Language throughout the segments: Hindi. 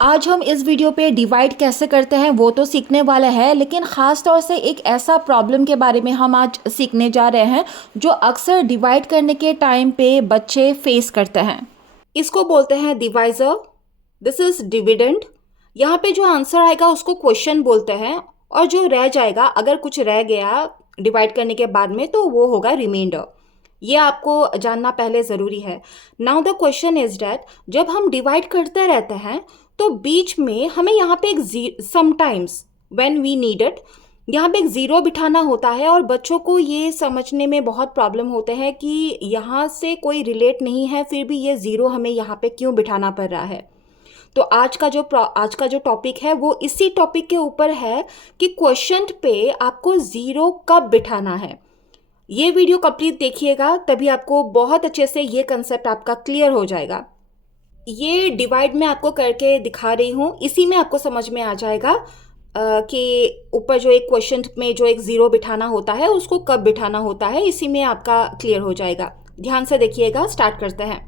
आज हम इस वीडियो पे डिवाइड कैसे करते हैं वो तो सीखने वाले हैं, लेकिन ख़ास तौर से एक ऐसा प्रॉब्लम के बारे में हम आज सीखने जा रहे हैं जो अक्सर डिवाइड करने के टाइम पे बच्चे फेस करते हैं। इसको बोलते हैं डिवाइज़र। This is dividend. यहाँ पे जो आंसर आएगा उसको क्वेश्चन बोलते हैं, और जो रह जाएगा, अगर कुछ रह गया डिवाइड करने के बाद में, तो वो होगा रिमाइंडर। ये आपको जानना पहले ज़रूरी है। Now the question is that जब हम डिवाइड करते रहते हैं तो बीच में हमें यहाँ पे एक sometimes when we need it, यहाँ पे एक ज़ीरो बिठाना होता है, और बच्चों को ये समझने में बहुत प्रॉब्लम होते हैं कि यहाँ से कोई रिलेट नहीं है, फिर भी ये ज़ीरो हमें यहाँ पे क्यों बिठाना पड़ रहा है। तो आज का जो टॉपिक है वो इसी टॉपिक के ऊपर है कि क्वेश्चन पे आपको ज़ीरो कब बिठाना है। ये वीडियो कंप्लीट देखिएगा, तभी आपको बहुत अच्छे से ये कंसेप्ट आपका क्लियर हो जाएगा। ये डिवाइड मैं आपको करके दिखा रही हूँ, इसी में आपको समझ में आ जाएगा कि ऊपर जो एक क्वेश्चन में जो एक ज़ीरो बिठाना होता है उसको कब बिठाना होता है, इसी में आपका क्लियर हो जाएगा। ध्यान से देखिएगा, स्टार्ट करते हैं।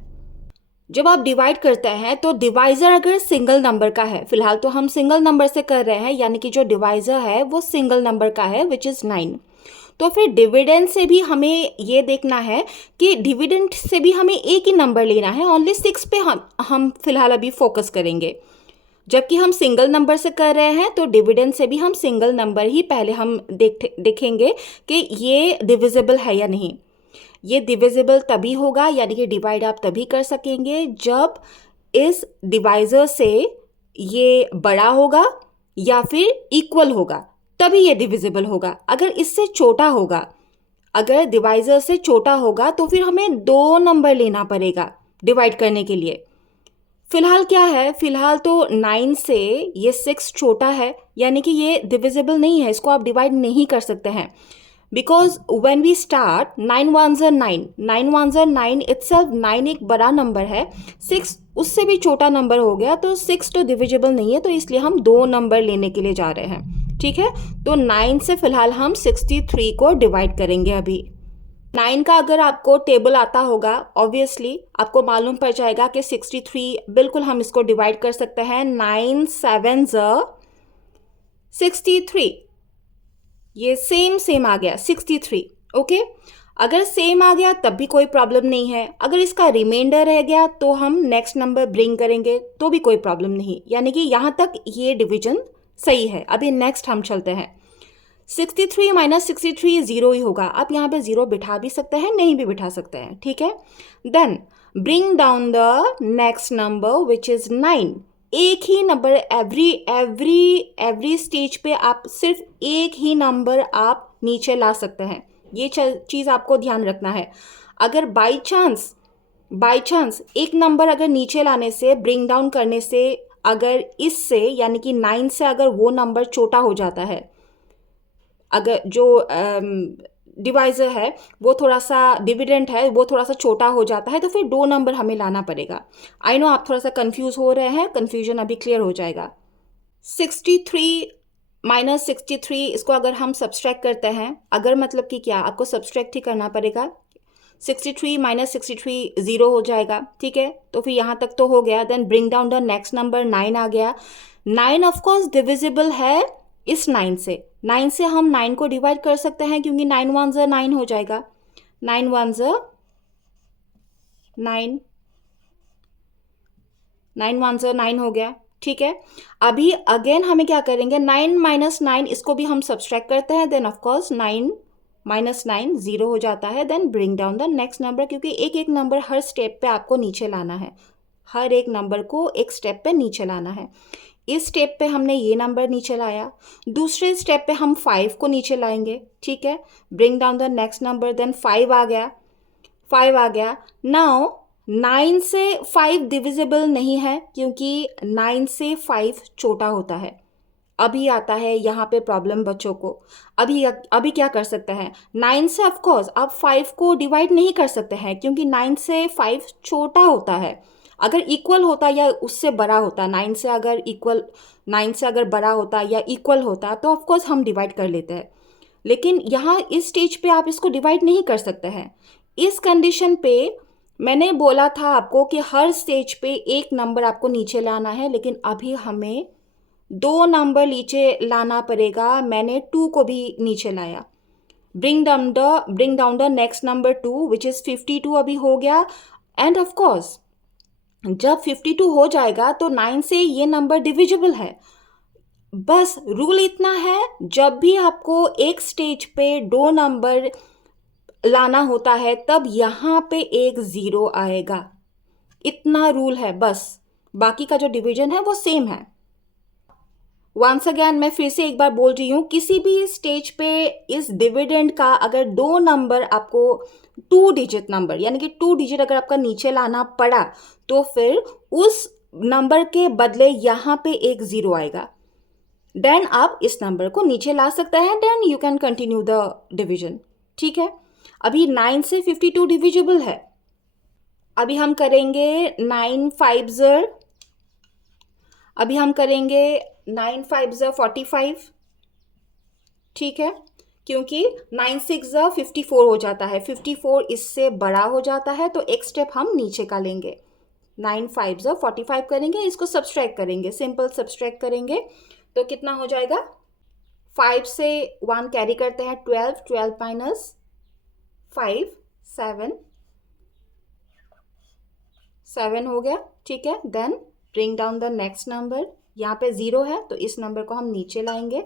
जब आप डिवाइड करते हैं तो डिवाइज़र अगर सिंगल नंबर का है, फिलहाल तो हम सिंगल नंबर से कर रहे हैं, यानी कि जो डिवाइज़र है वो सिंगल नंबर का है विच इज़ 9। तो फिर डिविडेंड से भी हमें ये देखना है कि डिविडेंड से भी हमें एक ही नंबर लेना है, ओनली 6 पे हम फिलहाल अभी फोकस करेंगे। जबकि हम सिंगल नंबर से कर रहे हैं तो डिविडेंड से भी हम सिंगल नंबर ही पहले हम देखेंगे कि ये डिविजिबल है या नहीं। ये डिविजिबल तभी होगा, यानी कि डिवाइड आप तभी कर सकेंगे जब इस डिवाइज़र से ये बड़ा होगा या फिर इक्वल होगा, तभी ये डिविजिबल होगा। अगर इससे छोटा होगा, अगर डिवाइज़र से छोटा होगा, तो फिर हमें 2 नंबर लेना पड़ेगा डिवाइड करने के लिए। फिलहाल क्या है, फिलहाल तो 9 से ये 6 छोटा है, यानी कि ये डिविजिबल नहीं है, इसको आप डिवाइड नहीं कर सकते हैं। Because when we start 9 1s are 9, 9 1s are 9 itself 9 एक बड़ा नंबर है, 6 उससे भी छोटा नंबर हो गया, तो 6 तो डिविजिबल नहीं है, तो इसलिए हम 2 नंबर लेने के लिए जा रहे हैं। ठीक है, तो 9 से फिलहाल हम 63 को डिवाइड करेंगे। अभी 9 का अगर आपको टेबल आता होगा, ऑब्वियसली आपको मालूम पड़ जाएगा कि 63 बिल्कुल हम इसको डिवाइड कर सकते हैं। 9 7s are 63, ये सेम आ गया 63। ओके, अगर सेम आ गया तब भी कोई प्रॉब्लम नहीं है। अगर इसका रिमाइंडर रह गया तो हम नेक्स्ट नंबर ब्रिंग करेंगे, तो भी कोई प्रॉब्लम नहीं, यानी कि यहाँ तक ये डिवीजन सही है। अभी नेक्स्ट हम चलते हैं। 63 माइनस 63 ज़ीरो ही होगा। आप यहाँ पे ज़ीरो बिठा भी सकते हैं, नहीं भी बिठा सकते हैं, ठीक है। Then bring down the next number which is 9। एक ही नंबर एवरी स्टेज पे आप सिर्फ एक ही नंबर आप नीचे ला सकते हैं। ये चीज़ आपको ध्यान रखना है। अगर बाई चांस एक नंबर अगर नीचे लाने से, ब्रिंग डाउन करने से, अगर इससे यानी कि 9 से अगर वो नंबर छोटा हो जाता है, अगर जो डिवाइज़र है वो थोड़ा सा, डिविडेंड है वो थोड़ा सा छोटा हो जाता है, तो फिर 2 नंबर हमें लाना पड़ेगा। आई नो आप थोड़ा सा कंफ्यूज हो रहे हैं, कंफ्यूजन अभी क्लियर हो जाएगा। 63 माइनस 63, इसको अगर हम सब्सट्रैक्ट करते हैं, अगर मतलब कि क्या, आपको सब्सट्रैक्ट ही करना पड़ेगा। 63 माइनस 63 ज़ीरो हो जाएगा, ठीक है। तो फिर यहाँ तक तो हो गया। Then bring down the next number, 9 आ गया। 9 ऑफकोर्स डिविजिबल है इस 9 से। 9 से हम 9 को डिवाइड कर सकते हैं, क्योंकि 9 1s are 9 हो जाएगा। 9 1s are 9, 9 1s are 9 हो गया, ठीक है। अभी अगेन हमें क्या करेंगे, 9 माइनस 9, इसको भी हम सब्सट्रैक्ट करते हैं। देन ऑफकोर्स 9 माइनस 9 ज़ीरो हो जाता है। Then bring down the next number, क्योंकि एक एक नंबर हर स्टेप पे आपको नीचे लाना है, हर एक नंबर को एक स्टेप पे नीचे लाना है। इस स्टेप पे हमने ये नंबर नीचे लाया, दूसरे स्टेप पे हम 5 को नीचे लाएंगे, ठीक है। Bring down the next number, then 5 आ गया, 5 आ गया। नाउ 9 से 5 डिविजिबल नहीं है, क्योंकि 9 से 5 छोटा होता है। अभी आता है यहाँ पे प्रॉब्लम बच्चों को। अभी क्या कर सकते हैं, 9 से ऑफकोर्स आप 5 को डिवाइड नहीं कर सकते हैं, क्योंकि 9 से 5 छोटा होता है। अगर इक्वल होता या उससे बड़ा होता, 9 से अगर बड़ा होता या इक्वल होता, तो ऑफकोर्स हम डिवाइड कर लेते हैं। लेकिन यहाँ इस स्टेज पे आप इसको डिवाइड नहीं कर सकते हैं। इस कंडीशन पे मैंने बोला था आपको कि हर स्टेज पे एक नंबर आपको नीचे लाना है, लेकिन अभी हमें 2 नंबर नीचे लाना पड़ेगा। मैंने 2 को भी नीचे लाया। bring down the next number 2 which is 52 अभी हो गया। एंड ऑफ कोर्स जब 52 हो जाएगा तो 9 से ये नंबर डिविजिबल है। बस रूल इतना है, जब भी आपको एक स्टेज पे 2 नंबर लाना होता है तब यहाँ पे एक 0 आएगा। इतना रूल है बस, बाकी का जो डिवीजन है वो सेम है। वंस अगेन मैं फिर से एक बार बोल रही हूँ, किसी भी स्टेज पे इस डिविडेंड का अगर 2 नंबर आपको 2 डिजिट नंबर यानी कि 2 डिजिट अगर आपका नीचे लाना पड़ा तो फिर उस नंबर के बदले यहाँ पे एक 0 आएगा। देन आप इस नंबर को नीचे ला सकते हैं, then you can continue the division. ठीक है, अभी 9 से 52 डिविजिबल है। अभी हम करेंगे 9 5 अभी हम करेंगे 9 5 45। ठीक है, क्योंकि 9 6 54 हो जाता है, 54 इससे बड़ा हो जाता है, तो एक स्टेप हम नीचे का लेंगे। 9 5 45 करेंगे, इसको सब्सट्रैक्ट करेंगे, सिंपल सब्सट्रैक्ट करेंगे तो कितना हो जाएगा। 5 से 1 कैरी करते हैं, 12 12 माइनस 5 7 7 हो गया। ठीक है, then bring down the next number. यहाँ पे 0 है तो इस नंबर को हम नीचे लाएंगे।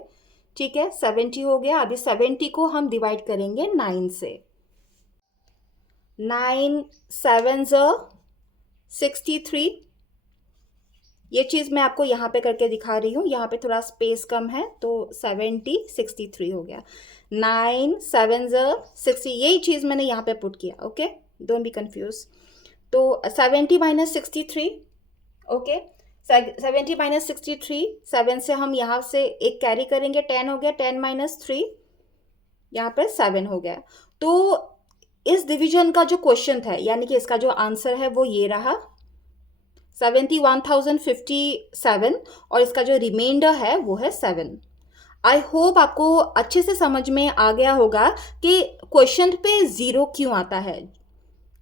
ठीक है, 70 हो गया। अभी 70 को हम डिवाइड करेंगे 9 से। 9 7 63। ये चीज़ मैं आपको यहाँ पे करके दिखा रही हूँ, यहाँ पे थोड़ा स्पेस कम है तो 70 63 हो गया। 9 7 60, यही चीज़ मैंने यहाँ पे पुट किया। Okay, don't be confuse. तो 70 माइनस 63। ओके, 70 माइनस 63, 7 से हम यहाँ से एक कैरी करेंगे, 10 हो गया। 10 माइनस 3, यहाँ पर 7 हो गया। तो इस डिवीजन का जो क्वेश्चन था यानी कि इसका जो आंसर है वो ये रहा 71,057, और इसका जो रिमाइंडर है वो है 7। आई होप आपको अच्छे से समझ में आ गया होगा कि क्वेश्चन पे 0 क्यों आता है।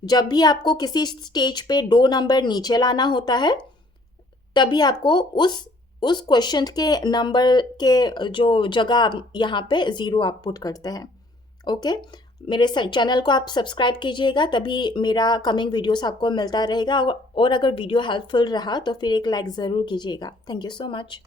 जब भी आपको किसी स्टेज पे 2 नंबर नीचे लाना होता है तभी आपको उस क्वेश्चन के नंबर के जो जगह यहाँ पे 0 आप पुट करते हैं। ओके, मेरे चैनल को आप सब्सक्राइब कीजिएगा, तभी मेरा कमिंग वीडियोस आपको मिलता रहेगा। और अगर वीडियो हेल्पफुल रहा तो फिर एक लाइक ज़रूर कीजिएगा। Thank you so much.